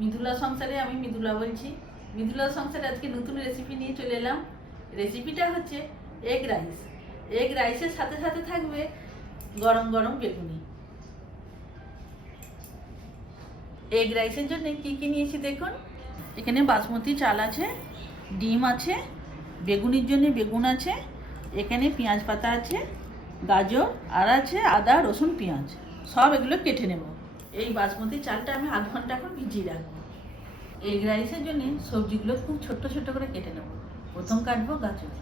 মৃদুলা সংসারে আমি মৃদুলা বলছি। মৃদুলা সংসারে আজকে নতুন রেসিপি নিয়ে চলে এলাম। রেসিপিটা হচ্ছে এগ রাইস এগ রাইসের সাথে সাথে থাকবে গরম গরম বেগুনি। এগ রাইসের জন্য কি কি নিয়েছি দেখুন? এখানে বাসমতি চাল আছে, ডিম আছে, বেগুনির জন্য বেগুন আছে, এখানে পেঁয়াজ পাতা আছে, গাজর, আর আছে আদা, রসুন, পেঁয়াজ। সব এগুলো কেটে নেব। এই বাসমতি চালটা আমি আধ ঘণ্টা এখন ভিজিয়ে রাখব। এগ রাইসের জন্য সবজিগুলো খুব ছোট্ট ছোট্ট করে কেটে নেব। প্রথম কাটবো গাজর।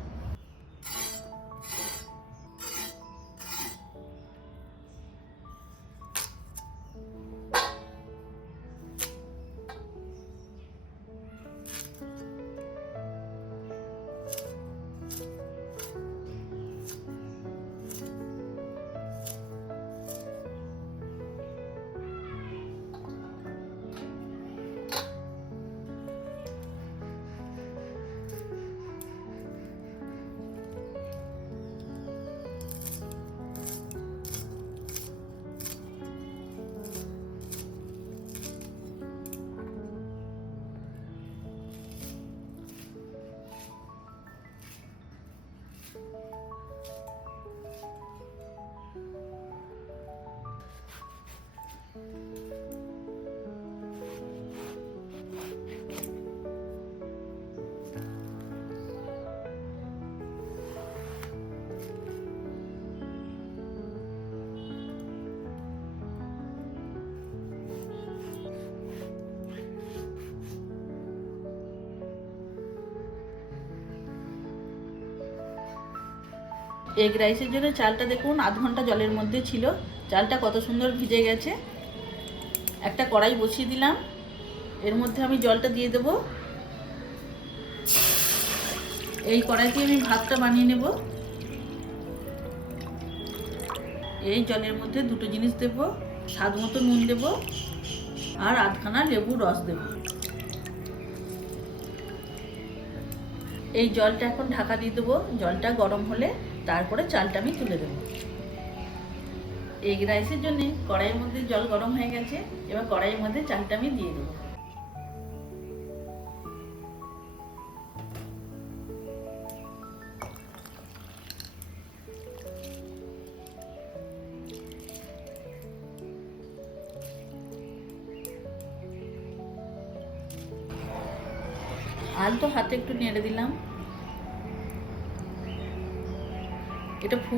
এগ রাইসের জন্য চালটা দেখুন, আধ ঘণ্টা জলের মধ্যে ছিল। চালটা কত সুন্দর ভিজে গেছে। একটা কড়াই বসিয়ে দিলাম। এর মধ্যে আমি জলটা দিয়ে দেব। এই কড়াইতে আমি ভাতটা বানিয়ে নেব। এই জলের মধ্যে দুটো জিনিস দেব, স্বাদ মতো নুন দেব, আর আধখানা লেবুর রস দেব। এই জলটা এখন ঢাকা দিয়ে দেবো। জলটা গরম হলে তারপরে চালটা আমি তুলে দেবো। এগ রাইসের জন্যে কড়াইয়ের মধ্যে জল গরম হয়ে গেছে, এবার কড়াইয়ের মধ্যে চালটা আমি দিয়ে দেবো।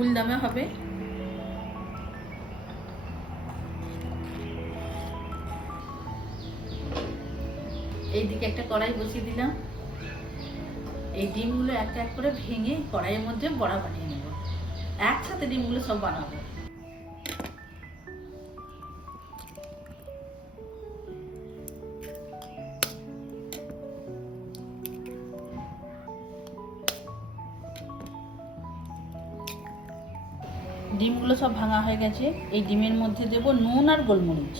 ফুল দামে হবে। এইদিকে একটা কড়াই বসিয়ে দিলাম। এই ডিমগুলো এক এক করে ভেঙে কড়াইয়ের মধ্যে বড়া বানিয়ে নেব। একসাথে ডিমগুলো সব বানাবো। ডিমগুলো সব ভাঙা হয়ে গেছে। এই ডিমের মধ্যে দেব নুন আর গোলমরিচ।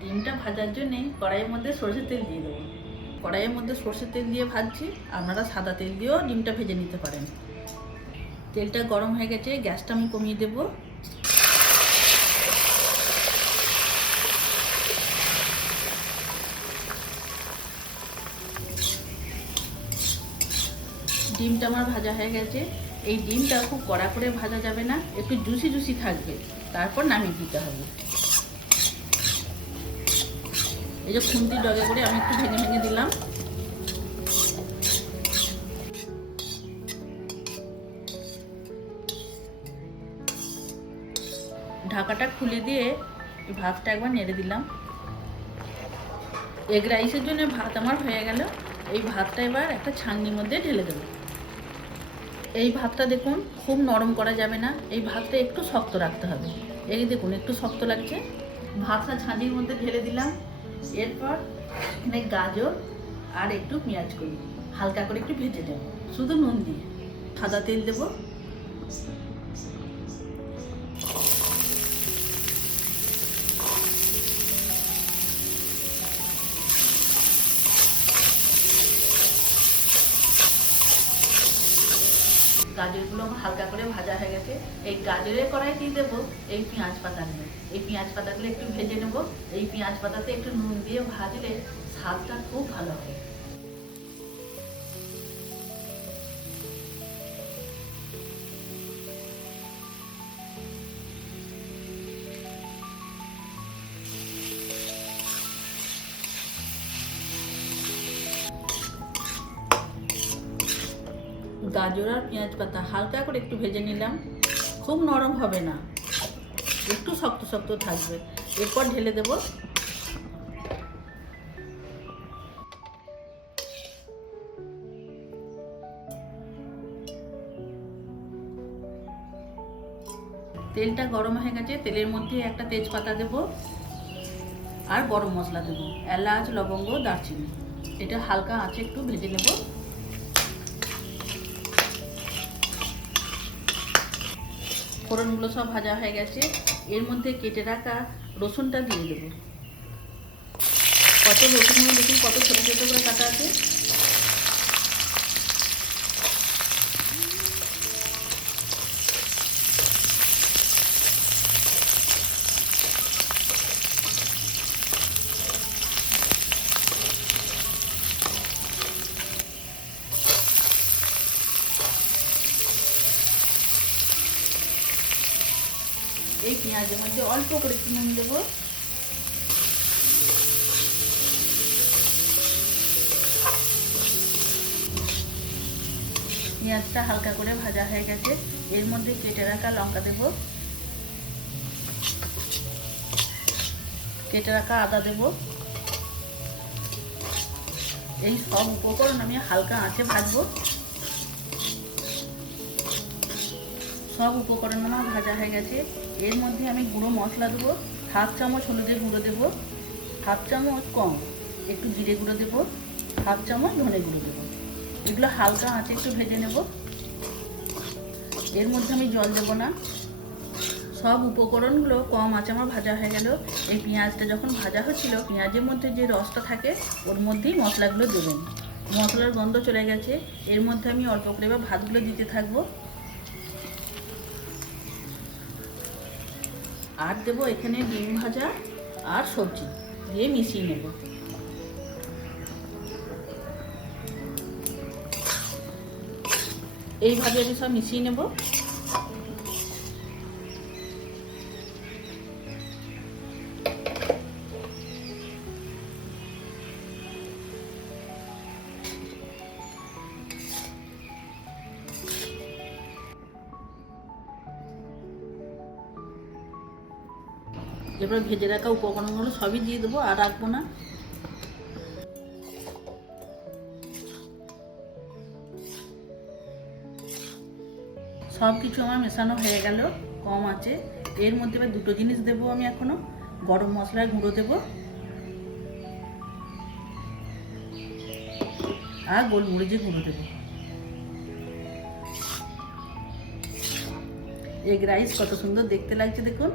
ডিমটা ভাজার জন্যে কড়াইয়ের মধ্যে সরষের তেল দিয়ে দেবো। কড়াইয়ের মধ্যে সরষের তেল দিয়ে ভাজছি, আপনারা সাদা তেল দিয়েও ডিমটা ভেজে নিতে পারেন। তেলটা গরম হয়ে গেছে, গ্যাসটা আমি কমিয়ে দেবো। ডিমটা আমার ভাজা হয়ে গেছে। এই ডিমটা খুব কড়া করে ভাজা যাবে না, একটু জুসি জুসি থাকবে। তারপর নামিয়ে দিতে হবে। এই যে খুন্তি ডগে করে আমি একটু ভেঙে ভেঙে দিলাম। ঢাকাটা খুলে দিয়ে ভাতটা একবার নেড়ে দিলাম। এগ রাইসের জন্য ভাত আমার হয়ে গেল। এই ভাতটা এবার একটা ছাঁকনির মধ্যে ঢেলে দেবো। এই ভাতটা দেখুন, খুব নরম করা যাবে না। এই ভাতটা একটু শক্ত রাখতে হবে। এই দেখুন, একটু শক্ত লাগছে। ভাতটা ছাঁদির মধ্যে ঢেলে দিলাম। এরপর এখানে গাজর আর একটু পেঁয়াজ করি হালকা করে একটু ভেজে দেবো শুধু নুন দিয়ে। সাদা তেল দেবো। গাজরগুলো হালকা করে ভাজা হয়ে গেছে। এই গাজরের কড়াইতেই দেবো এই পেঁয়াজ পাতাগুলো এই পেঁয়াজ পাতাগুলো একটু ভেজে নেব। এই পেঁয়াজ পাতাতে একটু নুন দিয়ে ভাজলে স্বাদটা খুব ভালো হয় গাজর আর পেঁয়াজ পাতা হালকা করে একটু ভেজে নিলাম। খুব নরম হবে না। একটু শক্ত শক্ত থাকবে। এরপর ঢেলে দেব। তেলটা গরম হয়ে গেছে। তেলের মধ্যে একটা তেজপাতা দেব আর গরম মশলা দেবো। এলাচ, লবঙ্গ, দারচিনি। এটা হালকা আঁচে একটু ভেজে নেব। ফোড়নগুলো সব ভাজা হয়ে গেছে। এর মধ্যে কেটে রাখা রসুনটা দিয়ে দেবো। কত রসুনগুলো দেখুন, কত ছোটো ছোটো করে কাটা আছে এই পেঁয়াজের মধ্যে অল্প করে একটু নুন দেবো। পেঁয়াজটা হালকা করে ভাজা হয়ে গেছে। এর মধ্যে কেটে রাখা লঙ্কা দেব। কেটে রাখা আদা দেব। এই সব উপকরণ আমি হালকা আঁচে ভাজবো। সব উপকরণ আমার ভাজা হয়ে গেছে। এর মধ্যে আমি গুঁড়ো মশলা দেবো, হাফ চামচ হলুদের গুঁড়ো দেবো, হাফ চামচ কম, একটু জিরে গুঁড়ো দেবো, হাফ চামচ ধনে গুঁড়ো দেবো। এগুলো হালকা আঁচে একটু ভেজে নেব। এর মধ্যে আমি জল দেবো না। সব উপকরণগুলো কম আঁচে আমার ভাজা হয়ে গেল। এই পেঁয়াজটা যখন ভাজা হচ্ছিল, পেঁয়াজের মধ্যে যে রসটা থাকে, ওর মধ্যেই মশলাগুলো দেবেন। মশলার গন্ধ চলে গেছে। এর মধ্যে আমি অল্প করে ভাতগুলো দিতে থাকব। আর দেবো এখানে ডিম ভাজা আর সবজি দিয়ে মিশিয়ে নেব। এইভাবে আমি সব মিশিয়ে নেব। এবার ভেজে রাখা উপকরণগুলো সবই দিয়ে দেবো আর রাখব না। সব কিছু আমার মেশানো হয়ে গেল, কম আছে। এর মধ্যে এবার দুটো জিনিস দেবো আমি এখনও, গরম মশলার গুঁড়ো দেবো। আর গোলমরিচের গুঁড়ো দেবো। এগ রাইস কত সুন্দর দেখতে লাগছে, দেখুন।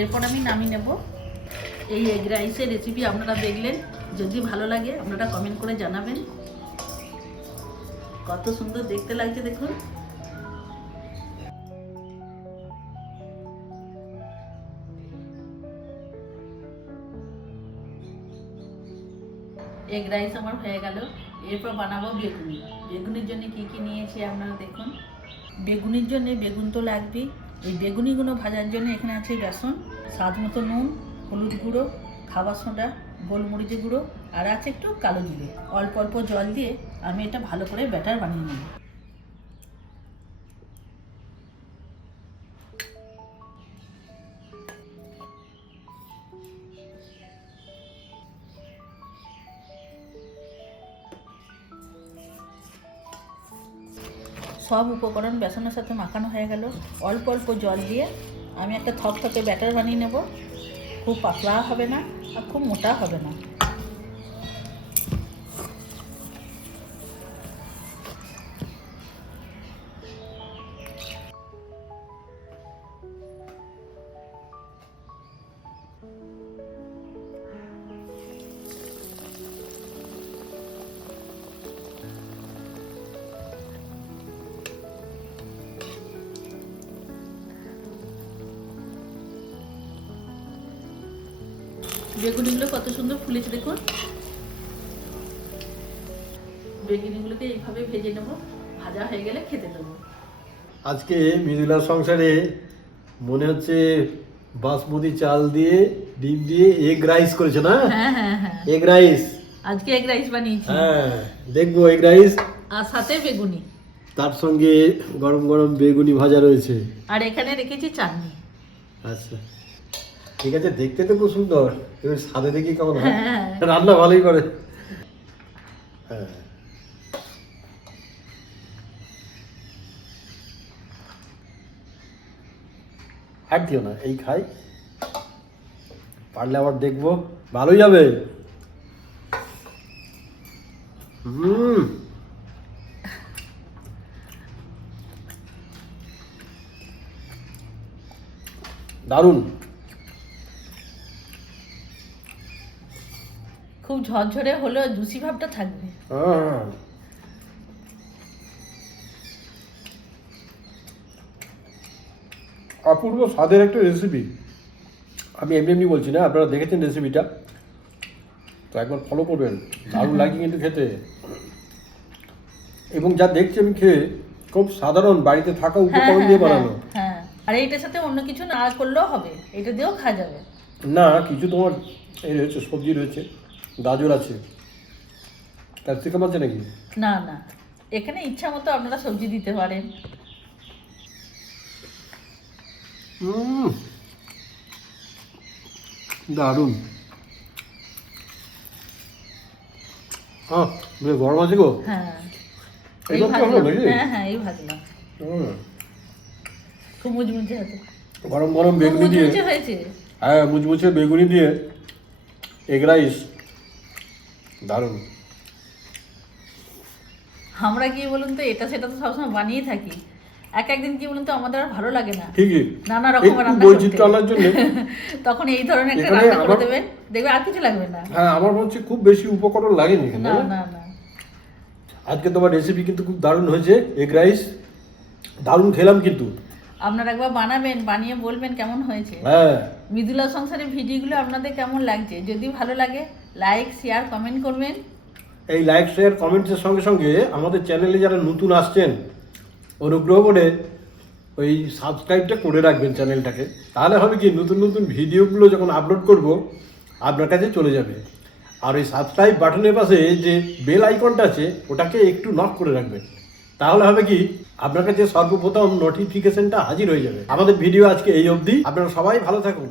এরপর আমি নামিয়ে নেব। এই এগ রাইসের রেসিপি আপনারা দেখলেন। যদি ভালো লাগে, আপনারা কমেন্ট করে জানাবেন। কত সুন্দর দেখতে লাগছে, দেখুন। এগ রাইস আমার হয়ে গেল। এরপর বানাবো বেগুনি। বেগুনির জন্য কি কি নিয়েছি আপনারা দেখুন। বেগুনির জন্য বেগুন তো লাগবেই। এই বেগুনিগুলো ভাজার জন্য এখানে আছে বেসন স্বাদ মতো নুন, হলুদ গুঁড়ো, খাবার সোডা গোলমরিচের গুঁড়ো, আর আছে একটু কালো জিরে। অল্প অল্প জল দিয়ে আমি এটা ভালো করে ব্যাটার বানিয়ে নেব। সব উপকরণ বেসনের সাথে মাখানো হয়ে গেল। অল্প অল্প জল দিয়ে আমি একটা থপথপে ব্যাটার বানিয়ে নেব। খুব পাতলা হবে না আর খুব মোটা হবে না। বেগুনিগুলো কত সুন্দর ফুলেছে দেখুন। বেগুনিগুলোকে এইভাবে ভেজে নেব ভাজা হয়ে গেলে খেতে দেবো। আজকে মৃদুলার সংসারে মনে হচ্ছে বাসমতি চাল দিয়ে ডিম দিয়ে এগ রাইস করেছে না? হ্যাঁ হ্যাঁ হ্যাঁ। এগ রাইস আজকে এগ রাইস বানিয়েছি। হ্যাঁ দেখব এগ রাইস আর সাথে বেগুনি। তার সঙ্গে গরম গরম বেগুনি ভাজা রয়েছে। আর এখানে রেখেছি চাটনি। আচ্ছা। ঠিক আছে দেখতে তো খুব সুন্দর। এবার স্বাদে দেখি কেমন হয়। হ্যাঁ। রান্না ভালোই করে। হ্যাঁ। আর দিও না এই খাই। পারলে আবার দেখব। ভালোই যাবে হুম। দারুণ। খুব ঝরঝরে হলেও জুসি ভাবটা থাকবে। হ্যাঁ। অপূর্ব স্বাদের একটা রেসিপি আমি এমনি এমনি বলছি না আপনারা দেখেছেন রেসিপিটা তো একবার ফলো করবেন দারুণ লাগে কিন্তু খেতে। এবং যা দেখছি আমি খেয়ে খুব সাধারণ বাড়িতে থাকা হ্যাঁ উপকরণ হ্যাঁ দিয়ে বানানো। আর এইটার সাথে অন্য কিছু না করলেও হবে এটা দিয়েও খাওয়া যাবে। না কিছু তোমার এই রয়েছে সবজি রয়েছে। গাজর আছে। ক্যাপসিকাম আছে নাকি? না না। এখানে ইচ্ছা মতো আপনারা সবজি দিতে পারেন। দারুণ। হ্যাঁ গরম আছে গো? হ্যাঁ। এই? হ্যাঁ হ্যাঁ এই খুব মুচমুচে হতো। গরম গরম বেগুনি দিয়ে হয়েছে। হ্যাঁ মুচমুচে বেগুনি দিয়ে এগ রাইস দারুণ। আমরা কি বলুন তো এটা সেটা তো সবসময় বানিয়ে থাকি। এক একদিন কি বলুন তো আমাদের আর ভালো লাগে না। ঠিকই। নানা একটু রান্না বৈচিত্র্য আনার জন্য। তখন এই ধরনের একটা রান্না করে দেবেন। দেখবে আর কিছু লাগবে না। হ্যাঁ আমার মনে হচ্ছে খুব বেশি উপকরণ লাগেনি এখানে, না? না না। আজকে তোমার রেসিপি কিন্তু খুব দারুণ হয়েছে এগ রাইস দারুণ খেলাম কিন্তু। আপনারা একবার বানাবেন বানিয়ে বলবেন কেমন হয়েছে। হ্যাঁ। মৃদুলা সংসারের ভিডিওগুলো আপনাদের কেমন লাগছে? যদি ভালো লাগে লাইক শেয়ার কমেন্ট করবেন। এই লাইক শেয়ার কমেন্টসের সঙ্গে সঙ্গে আমাদের চ্যানেলে যারা নতুন আসছেন, অনুগ্রহ করে ওই সাবস্ক্রাইবটা করে রাখবেন চ্যানেলটাকে। তাহলে হবে কি, নতুন নতুন ভিডিওগুলো যখন আপলোড করব, আপনার কাছে চলে যাবে। আর ওই সাবস্ক্রাইব বাটনের পাশে যে বেল আইকনটা আছে, ওটাকে একটু নক করে রাখবেন। তাহলে হবে কি, আপনার কাছে সর্বপ্রথম নোটিফিকেশনটা হাজির হয়ে যাবে। আমাদের ভিডিও আজকে এই অবধি। আপনারা সবাই ভালো থাকুন।